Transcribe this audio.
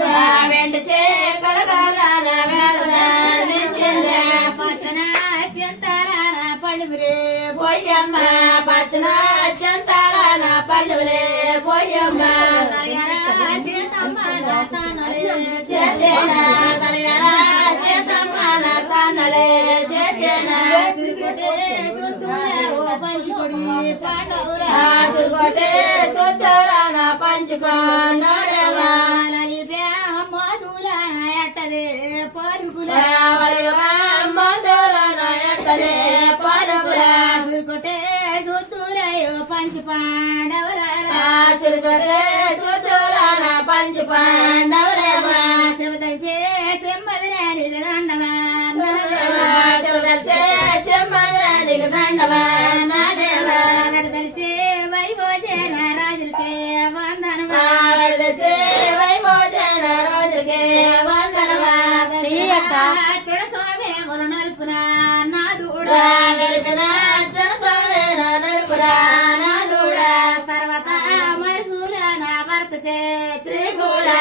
సాధించింది వెండి చేకలగాన వేళ సాధించింది పచ్చన చింతారాన పళ్ళులే పోయమ్మ పచ్చన చింతారాన పళ్ళులే పోయమ్మ కళ్యాణ సీతమ్మ తానలే చేసేనా కళ్యాణ సీతమ్మ తానలే చేసేనా సురుకోటే సుతురా ఓ పంచుకుడి పాండవురా సురుకోటే సుతురాన పంచుకొండలవా లలివే మధులాన ఎట్టదే పరుగులా వలివా మధులాన ఎట్టదే పరుగులా సురుకోటే సుతురా ఓ పంచు పాండవురా సురుకోటే సుతురాన పంచు పాండవురా శివదల్చే సింహదరాని దండవా శివదల్చే సింహదరాని దండవా నాదేవా నడదల్చే వైభోజన రాజులకే వందనవా నడదల్చే వైభోజన రాజులకే వందనవా చూడ స్వామి మొల నలుపునా నాదుడా గరికన చూడ స్వామి నలుపునా నాదుడా తర్వాత మరుదుల నా భర్త చే త్రిగులా